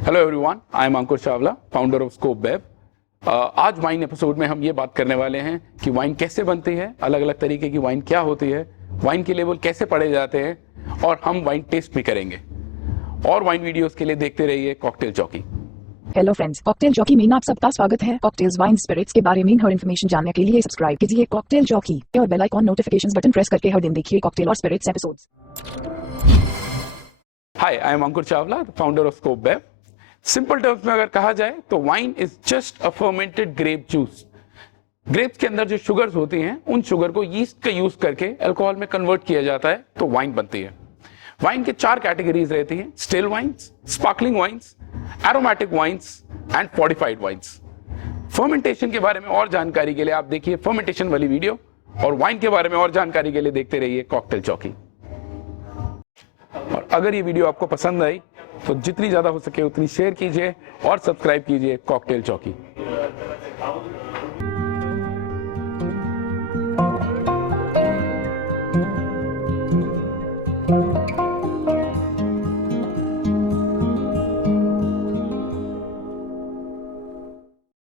Hello everyone, I am Ankur Chawla, founder of scope web. आज wine episode में हम ये बात करने वाले हैं कि वाइन कैसे बनती है, अलग अलग तरीके की वाइन क्या होती है, वाइन के लेवल कैसे पढ़े जाते हैं और हम वाइन टेस्ट भी करेंगे। और वाइन वीडियोस के लिए देखते रहिए cocktail jockey. Hello friends, cocktail jockey में आप सबका स्वागत है। कॉकटेल्स, वाइन, स्पिरिट्स के बारे में हर इन्फॉर्मेशन जानने के लिए सब्सक्राइब कीजिए कॉकटेल जॉकी और bell icon notifications button press करके हर दिन देखिए कॉकटेल और spirits episodes. Hi, I am Ankur Chawla, founder of scope web. Simple terms में अगर कहा जाए तो wine is just a fermented grape juice. Grapes के अंदर जो शुगर्स होती हैं, उन शुगर को यीस्ट का यूज करके अल्कोहल में कन्वर्ट किया जाता है तो वाइन बनती है। वाइन के 4 कैटेगरीज रहती हैं: still wines, sparkling wines, aromatic wines and fortified wines. Fermentation के बारे में और जानकारी के लिए आप देखिए फर्मेंटेशन वाली वीडियो, और वाइन के बारे में और जानकारी के लिए देखते रहिए कॉकटेल जॉकी। और अगर ये वीडियो आपको पसंद आई तो जितनी ज्यादा हो सके उतनी शेयर कीजिए और सब्सक्राइब कीजिए कॉकटेल जॉकी।